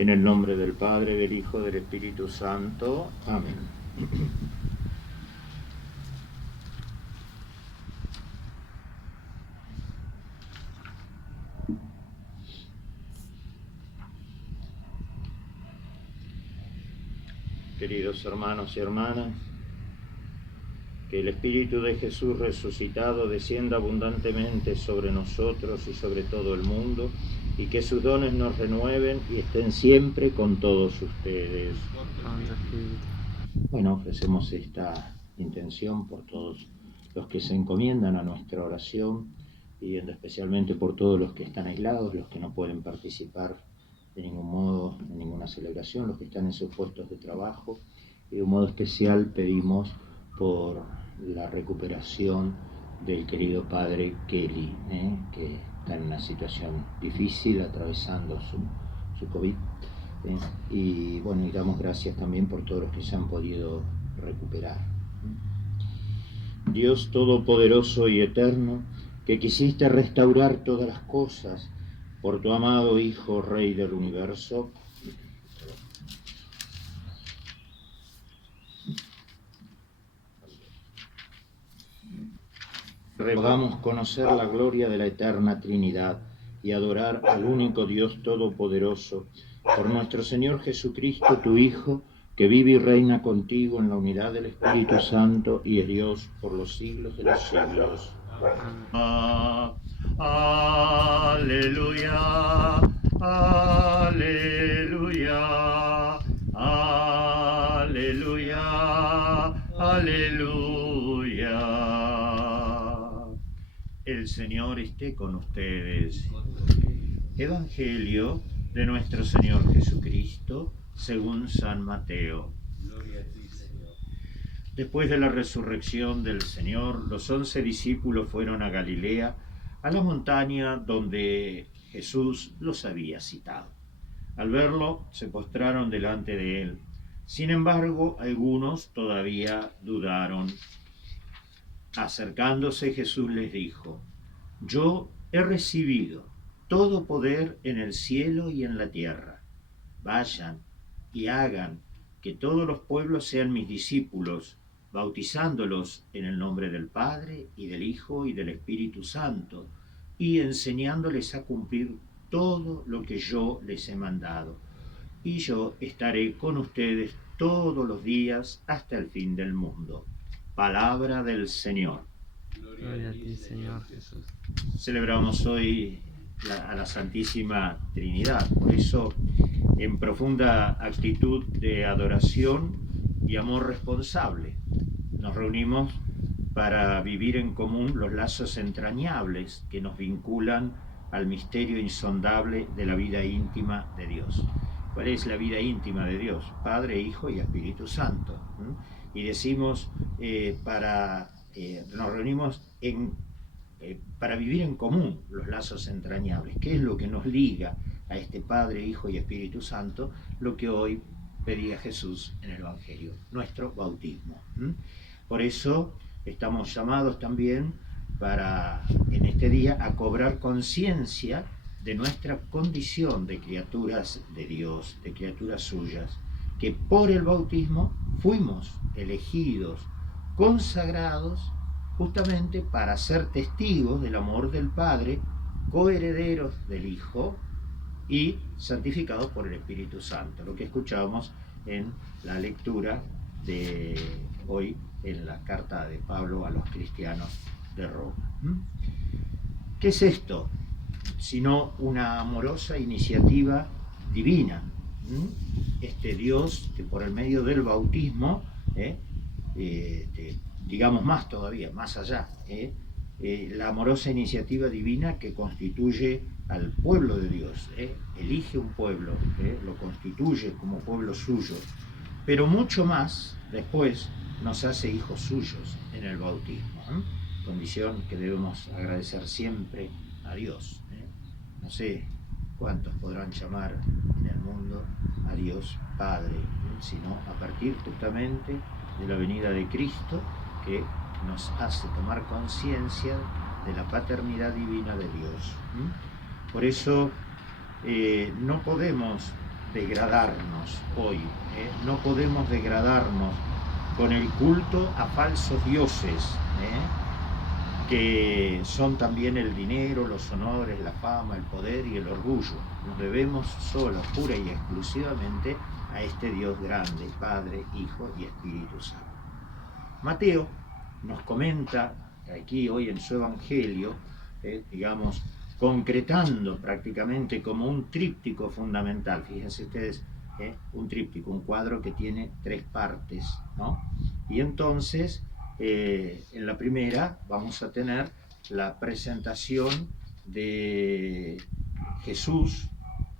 En el nombre del Padre, del Hijo, del Espíritu Santo. Amén. Queridos hermanos y hermanas, que el Espíritu de Jesús resucitado descienda abundantemente sobre nosotros y sobre todo el mundo, y que sus dones nos renueven y estén siempre con todos ustedes. Bueno, ofrecemos esta intención por todos los que se encomiendan a nuestra oración, pidiendo especialmente por todos los que están aislados, los que no pueden participar de ningún modo en ninguna celebración, los que están en sus puestos de trabajo, y de un modo especial pedimos por la recuperación del querido padre Kelly, que está en una situación difícil, atravesando su COVID. Y bueno, y damos gracias también por todos los que se han podido recuperar. Dios Todopoderoso y Eterno, que quisiste restaurar todas las cosas por tu amado Hijo, Rey del Universo, podamos conocer la gloria de la eterna Trinidad y adorar al único Dios Todopoderoso, por nuestro Señor Jesucristo, tu Hijo, que vive y reina contigo en la unidad del Espíritu Santo y es Dios por los siglos de los siglos. Aleluya, aleluya, aleluya, aleluya. El Señor esté con ustedes. Evangelio de nuestro Señor Jesucristo según San Mateo. Gloria a ti, Señor. Después de la resurrección del Señor, los 11 discípulos fueron a Galilea, a la montaña donde Jesús los había citado. Al verlo, se postraron delante de él. Sin embargo, algunos todavía dudaron. Acercándose, Jesús les dijo: Yo he recibido todo poder en el cielo y en la tierra. Vayan y hagan que todos los pueblos sean mis discípulos, bautizándolos en el nombre del Padre y del Hijo y del Espíritu Santo, y enseñándoles a cumplir todo lo que yo les he mandado. Y yo estaré con ustedes todos los días hasta el fin del mundo. Palabra del Señor. Gloria a ti, Señor Jesús. Celebramos hoy a la Santísima Trinidad, por eso en profunda actitud de adoración y amor responsable nos reunimos para vivir en común los lazos entrañables que nos vinculan al misterio insondable de la vida íntima de Dios. ¿Cuál es la vida íntima de Dios? Padre, Hijo y Espíritu Santo. Y decimos, nos reunimos para vivir en común los lazos entrañables. ¿Qué es lo que nos liga a este Padre, Hijo y Espíritu Santo? Lo que hoy pedía Jesús en el Evangelio, nuestro bautismo. Por eso estamos llamados también en este día a cobrar conciencia de nuestra condición de criaturas de Dios, de criaturas suyas, que por el bautismo fuimos elegidos, consagrados, justamente para ser testigos del amor del Padre, coherederos del Hijo y santificados por el Espíritu Santo, lo que escuchamos en la lectura de hoy en la carta de Pablo a los cristianos de Roma. ¿Qué es esto? Sino una amorosa iniciativa divina. Este Dios que por el medio del bautismo, digamos más todavía, más allá, la amorosa iniciativa divina que constituye al pueblo de Dios, elige un pueblo, lo constituye como pueblo suyo, pero mucho más después nos hace hijos suyos en el bautismo, condición que debemos agradecer siempre a Dios. No sé cuántos podrán llamar en el mundo a Dios Padre, sino a partir justamente de la venida de Cristo, que nos hace tomar conciencia de la paternidad divina de Dios. Por eso no podemos degradarnos hoy, no podemos degradarnos con el culto a falsos dioses, que son también el dinero, los honores, la fama, el poder y el orgullo. Nos debemos solo, pura y exclusivamente a este Dios grande, Padre, Hijo y Espíritu Santo. Mateo nos comenta aquí hoy en su Evangelio, digamos, concretando prácticamente como un tríptico fundamental. Fíjense ustedes, un tríptico, un cuadro que tiene 3 partes, ¿no? Y entonces, en la primera vamos a tener la presentación de Jesús,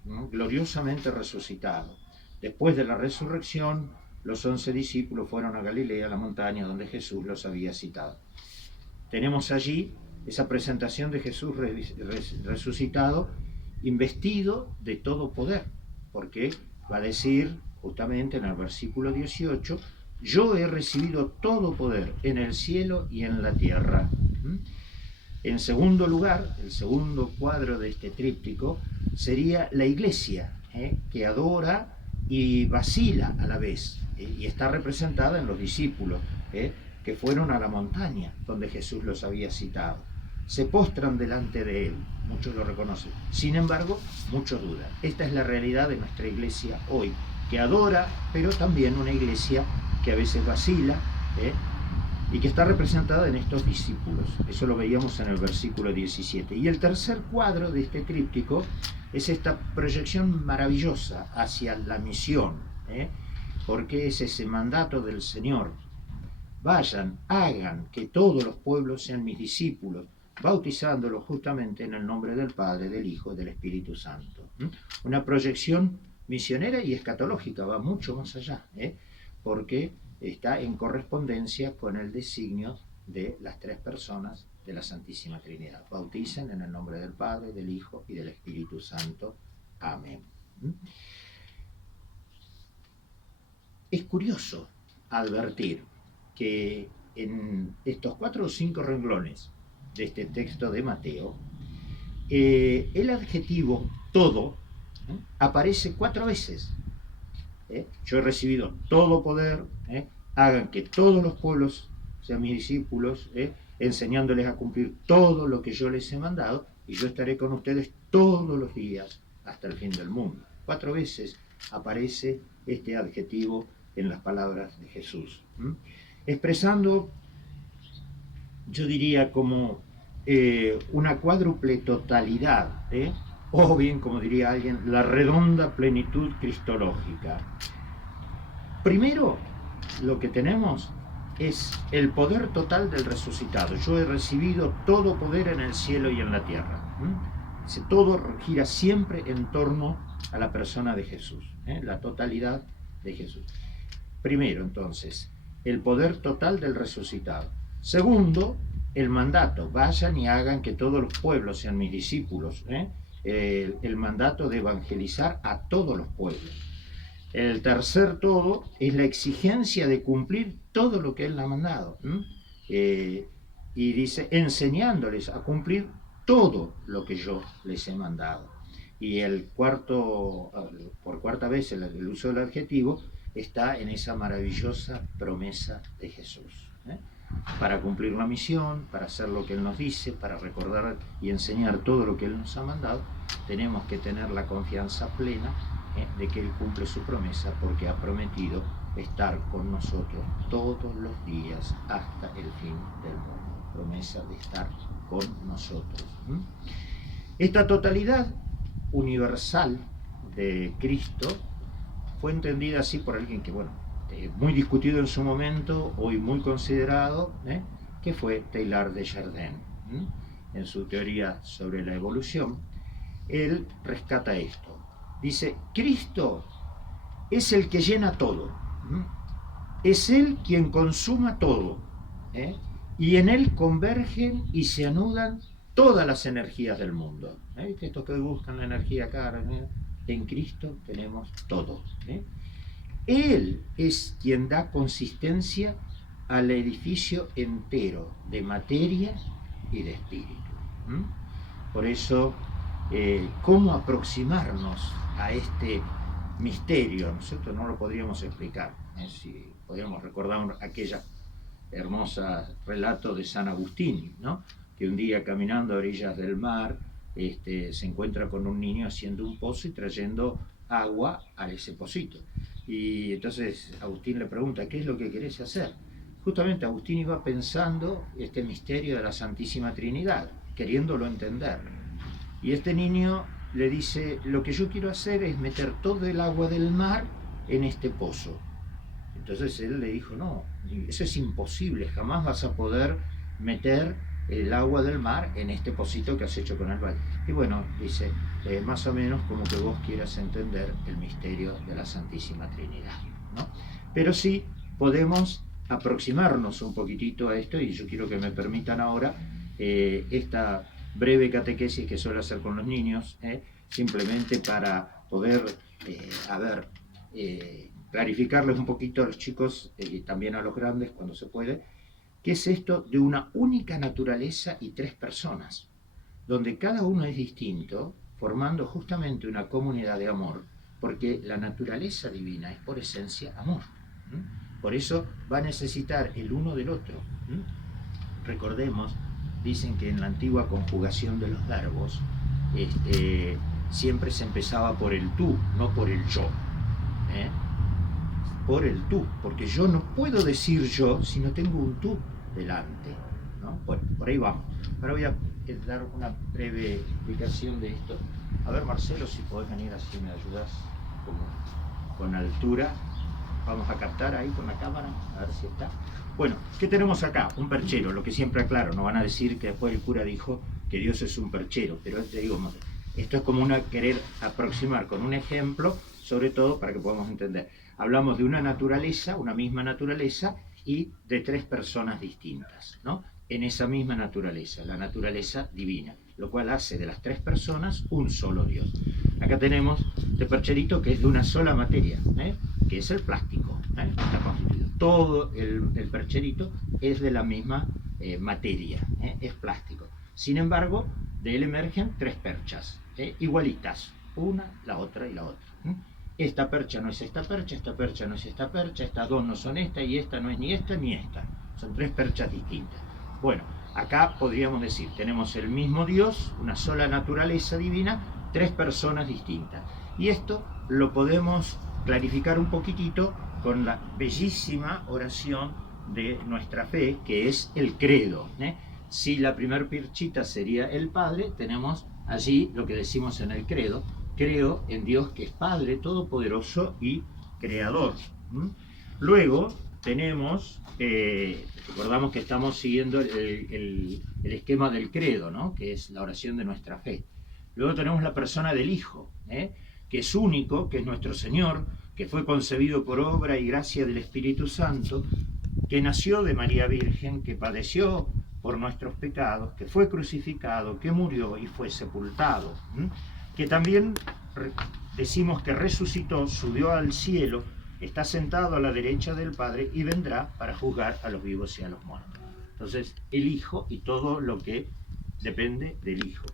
¿no?, gloriosamente resucitado. Después de la resurrección, los 11 discípulos fueron a Galilea, a la montaña donde Jesús los había citado. Tenemos allí esa presentación de Jesús resucitado, investido de todo poder, porque va a decir justamente en el versículo 18, yo he recibido todo poder en el cielo y en la tierra. En segundo lugar, el segundo cuadro de este tríptico sería la iglesia, que adora y vacila a la vez, y está representada en los discípulos, que fueron a la montaña donde Jesús los había citado. Se postran delante de él, muchos lo reconocen, sin embargo, muchos dudan. Esta es la realidad de nuestra iglesia hoy, que adora, pero también una iglesia que a veces vacila, y que está representada en estos discípulos. Eso lo veíamos en el versículo 17. Y el tercer cuadro de este tríptico es esta proyección maravillosa hacia la misión, porque es ese mandato del Señor. Vayan, hagan que todos los pueblos sean mis discípulos, bautizándolos justamente en el nombre del Padre, del Hijo y del Espíritu Santo. Una proyección misionera y escatológica, va mucho más allá, porque está en correspondencia con el designio de las 3 personas de la Santísima Trinidad. Bauticen en el nombre del Padre, del Hijo y del Espíritu Santo. Amén. Es curioso advertir que en estos 4 o 5 renglones de este texto de Mateo, el adjetivo todo aparece 4 veces. Yo he recibido todo poder, hagan que todos los pueblos sean mis discípulos, enseñándoles a cumplir todo lo que yo les he mandado, y yo estaré con ustedes todos los días hasta el fin del mundo. 4 veces aparece este adjetivo en las palabras de Jesús, expresando, yo diría, como una cuádruple totalidad, o bien, como diría alguien, la redonda plenitud cristológica. Primero, lo que tenemos es el poder total del resucitado. Yo he recibido todo poder en el cielo y en la tierra. Todo gira siempre en torno a la persona de Jesús, la totalidad de Jesús. Primero, entonces, el poder total del resucitado. Segundo, el mandato, vayan y hagan que todos los pueblos sean mis discípulos, el mandato de evangelizar a todos los pueblos. El tercer todo es la exigencia de cumplir todo lo que Él ha mandado. Y dice, enseñándoles a cumplir todo lo que yo les he mandado. Y el cuarto, por cuarta vez el uso del adjetivo, está en esa maravillosa promesa de Jesús. Para cumplir la misión, para hacer lo que Él nos dice, para recordar y enseñar todo lo que Él nos ha mandado, tenemos que tener la confianza plena de que Él cumple su promesa, porque ha prometido estar con nosotros todos los días hasta el fin del mundo. Promesa de estar con nosotros. Esta totalidad universal de Cristo fue entendida así por alguien que, muy discutido en su momento, hoy muy considerado, que fue Teilhard de Chardin. En su teoría sobre la evolución, él rescata esto. Dice, Cristo es el que llena todo, es Él quien consuma todo, y en Él convergen y se anudan todas las energías del mundo. Estos que buscan la energía cara, en Cristo tenemos todo. Él es quien da consistencia al edificio entero de materia y de espíritu. Por eso, ¿cómo aproximarnos a este misterio, ¿no es cierto? No lo podríamos explicar. Si podríamos recordar aquella hermosa relato de San Agustín, ¿no? Que un día caminando a orillas del mar se encuentra con un niño haciendo un pozo y trayendo agua a ese pocito. Y entonces Agustín le pregunta, ¿qué es lo que querés hacer? Justamente Agustín iba pensando este misterio de la Santísima Trinidad, queriéndolo entender. Y este niño le dice, lo que yo quiero hacer es meter todo el agua del mar en este pozo. Entonces él le dijo, no, eso es imposible, jamás vas a poder meter el agua del mar en este pocito que has hecho con el balde. Y bueno, dice, más o menos como que vos quieras entender el misterio de la Santísima Trinidad, ¿no? Pero sí podemos aproximarnos un poquitito a esto, y yo quiero que me permitan ahora esta breve catequesis que suelo hacer con los niños, simplemente para poder, clarificarles un poquito a los chicos y también a los grandes cuando se puede, qué es esto de una única naturaleza y tres personas, donde cada uno es distinto, formando justamente una comunidad de amor, porque la naturaleza divina es por esencia amor. Por eso va a necesitar el uno del otro. Recordemos, dicen que en la antigua conjugación de los verbos siempre se empezaba por el tú, no por el yo. Por el tú, porque yo no puedo decir yo si no tengo un tú delante, ¿no? Bueno, por ahí vamos. Ahora voy a dar una breve explicación de esto. A ver, Marcelo, si podés venir así, me ayudas con altura. Vamos a captar ahí con la cámara, a ver si está. Bueno, ¿qué tenemos acá? Un perchero, lo que siempre aclaro, no van a decir que después el cura dijo que Dios es un perchero, pero te digo, esto es como querer aproximar con un ejemplo, sobre todo para que podamos entender. Hablamos de una naturaleza, una misma naturaleza, y de tres personas distintas, ¿no? En esa misma naturaleza, la naturaleza divina, lo cual hace de las tres personas un solo Dios. Acá tenemos este percherito que es de una sola materia, que es el plástico, está constituido. Todo el percherito es de la misma materia, es plástico. Sin embargo, de él emergen tres perchas, igualitas, una, la otra y la otra. Esta percha no es esta percha no es esta percha, estas dos no son esta, y esta no es ni esta ni esta. Son tres perchas distintas. Bueno, acá podríamos decir, tenemos el mismo Dios, una sola naturaleza divina, tres personas distintas. Y esto lo podemos clarificar un poquitito con la bellísima oración de nuestra fe, que es el credo. Si la primer perchita sería el Padre, tenemos allí lo que decimos en el credo: creo en Dios que es Padre Todopoderoso y Creador. Luego tenemos, recordamos que estamos siguiendo el esquema del credo, ¿no? Que es la oración de nuestra fe. Luego tenemos la persona del Hijo, que es único, que es nuestro Señor, que fue concebido por obra y gracia del Espíritu Santo, que nació de María Virgen, que padeció por nuestros pecados, que fue crucificado, que murió y fue sepultado, que también decimos que resucitó, subió al cielo, está sentado a la derecha del Padre y vendrá para juzgar a los vivos y a los muertos. Entonces, el Hijo y todo lo que depende del Hijo.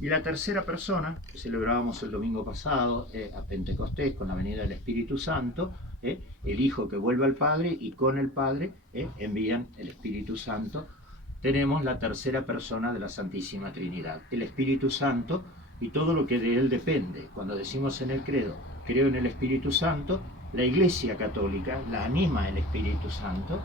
Y la tercera persona, que celebrábamos el domingo pasado a Pentecostés con la venida del Espíritu Santo, el Hijo que vuelve al Padre, y con el Padre envían el Espíritu Santo. Tenemos la tercera persona de la Santísima Trinidad, el Espíritu Santo y todo lo que de él depende. Cuando decimos en el credo, creo en el Espíritu Santo, la Iglesia Católica la anima el Espíritu Santo.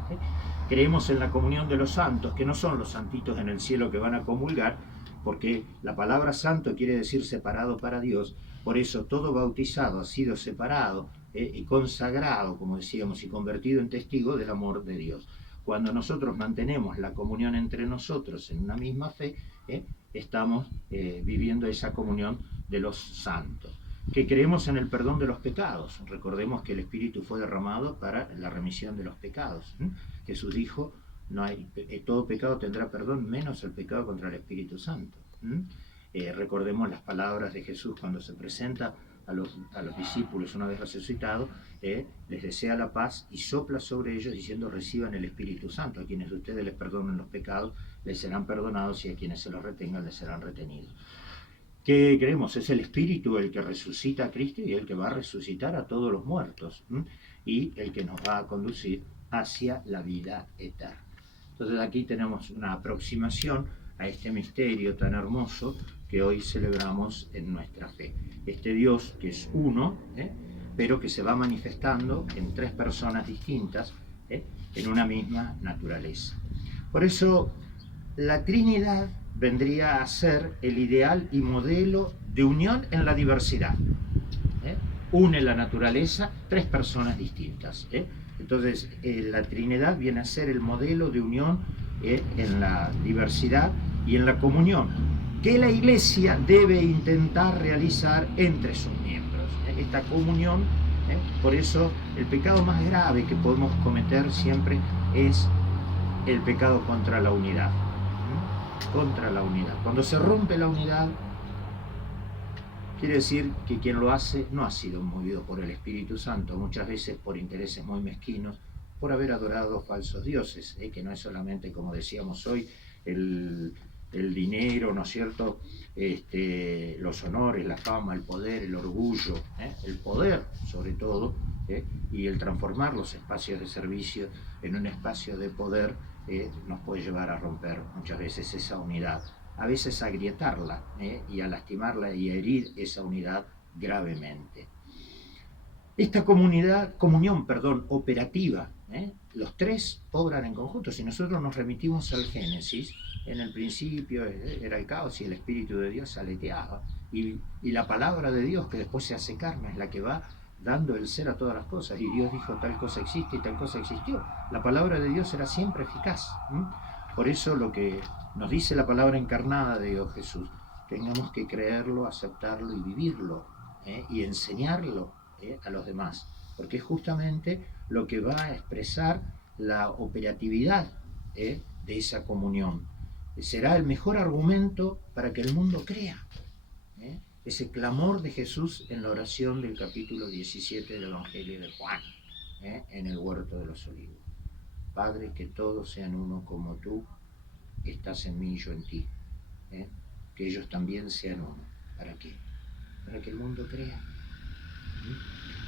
Creemos en la comunión de los santos, que no son los santitos en el cielo que van a comulgar, porque la palabra santo quiere decir separado para Dios. Por eso todo bautizado ha sido separado y consagrado, como decíamos, y convertido en testigo del amor de Dios. Cuando nosotros mantenemos la comunión entre nosotros en una misma fe, estamos viviendo esa comunión de los santos. Que creemos en el perdón de los pecados. Recordemos que el Espíritu fue derramado para la remisión de los pecados. Jesús dijo, no hay, todo pecado tendrá perdón, menos el pecado contra el Espíritu Santo. Recordemos las palabras de Jesús cuando se presenta a los discípulos una vez resucitado, les desea la paz y sopla sobre ellos diciendo: reciban el Espíritu Santo. A quienes ustedes les perdonen los pecados, les serán perdonados, y a quienes se los retengan, les serán retenidos. ¿Qué creemos? Es el Espíritu el que resucita a Cristo y el que va a resucitar a todos los muertos, y el que nos va a conducir hacia la vida eterna. Entonces aquí tenemos una aproximación a este misterio tan hermoso que hoy celebramos en nuestra fe. Este Dios que es uno, pero que se va manifestando en tres personas distintas, en una misma naturaleza. Por eso la Trinidad vendría a ser el ideal y modelo de unión en la diversidad. Une la naturaleza, tres personas distintas. Entonces, la Trinidad viene a ser el modelo de unión en la diversidad y en la comunión, que la Iglesia debe intentar realizar entre sus miembros. Esta comunión, por eso el pecado más grave que podemos cometer siempre es el pecado contra la unidad. Contra la unidad. Cuando se rompe la unidad, quiere decir que quien lo hace no ha sido movido por el Espíritu Santo, muchas veces por intereses muy mezquinos, por haber adorado falsos dioses, que no es solamente, como decíamos hoy, el dinero, ¿no es cierto?, los honores, la fama, el poder, el orgullo, el poder sobre todo, y el transformar los espacios de servicio en un espacio de poder nos puede llevar a romper muchas veces esa unidad, a veces a agrietarla y a lastimarla y a herir esa unidad gravemente. Esta comunión operativa, los tres obran en conjunto. Si nosotros nos remitimos al Génesis, en el principio era el caos y el Espíritu de Dios aleteaba, y la palabra de Dios que después se hace carne es la que va dando el ser a todas las cosas, y Dios dijo tal cosa existe y tal cosa existió. La palabra de Dios era siempre eficaz. Por eso lo que nos dice la palabra encarnada de Dios Jesús, tengamos que creerlo, aceptarlo y vivirlo, y enseñarlo a los demás, porque es justamente lo que va a expresar la operatividad de esa comunión. Será el mejor argumento para que el mundo crea. Ese clamor de Jesús en la oración del capítulo 17 del Evangelio de Juan, en el huerto de los olivos. Padre, que todos sean uno como tú estás en mí y yo en ti. Que ellos también sean uno. ¿Para qué? Para que el mundo crea.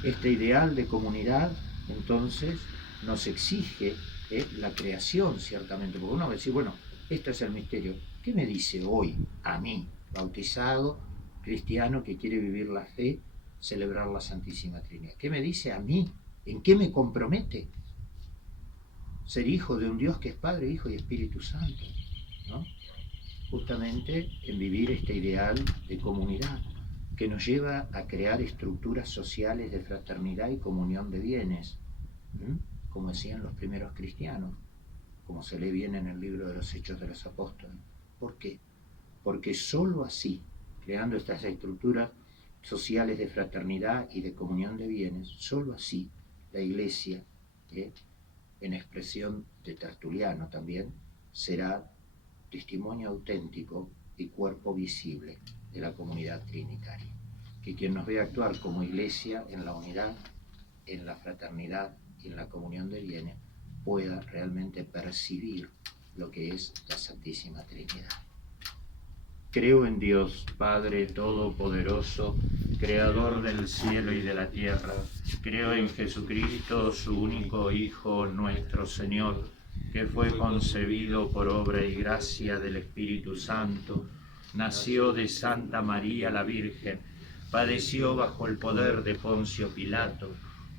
Este ideal de comunidad, entonces, nos exige la creación, ciertamente, porque uno va a decir, bueno, este es el misterio. ¿Qué me dice hoy a mí, bautizado, cristiano que quiere vivir la fe, celebrar la Santísima Trinidad? ¿Qué me dice a mí? ¿En qué me compromete? Ser hijo de un Dios que es Padre, Hijo y Espíritu Santo, ¿no? Justamente en vivir este ideal de comunidad que nos lleva a crear estructuras sociales de fraternidad y comunión de bienes, como decían los primeros cristianos, como se lee bien en el libro de los Hechos de los Apóstoles. ¿Por qué? Porque sólo así, creando estas estructuras sociales de fraternidad y de comunión de bienes, sólo así la Iglesia, en expresión de Tertuliano también, será testimonio auténtico y cuerpo visible de la comunidad trinitaria. Que quien nos vea actuar como Iglesia en la unidad, en la fraternidad y en la comunión de bienes, pueda realmente percibir lo que es la Santísima Trinidad. Creo en Dios, Padre Todopoderoso, Creador del cielo y de la tierra. Creo en Jesucristo, su único Hijo, nuestro Señor, que fue concebido por obra y gracia del Espíritu Santo, nació de Santa María la Virgen, padeció bajo el poder de Poncio Pilato,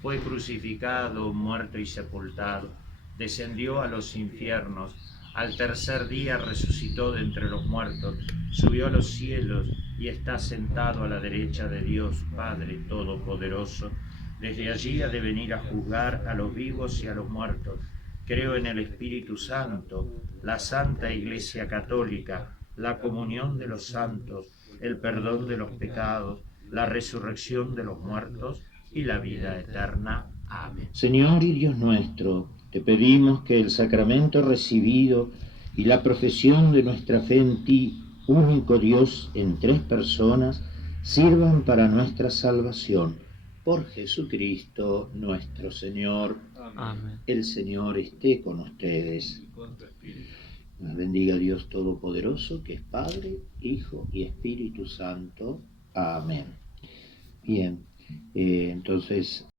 fue crucificado, muerto y sepultado, descendió a los infiernos, al tercer día resucitó de entre los muertos, subió a los cielos y está sentado a la derecha de Dios Padre Todopoderoso. Desde allí ha de venir a juzgar a los vivos y a los muertos. Creo en el Espíritu Santo, la Santa Iglesia Católica, la comunión de los santos, el perdón de los pecados, la resurrección de los muertos y la vida eterna. Amén. Señor y Dios nuestro, te pedimos que el sacramento recibido y la profesión de nuestra fe en ti, único Dios en tres personas, sirvan para nuestra salvación. Por Jesucristo nuestro Señor. Amén. El Señor esté con ustedes. Nos bendiga Dios Todopoderoso, que es Padre, Hijo y Espíritu Santo. Amén. Bien, entonces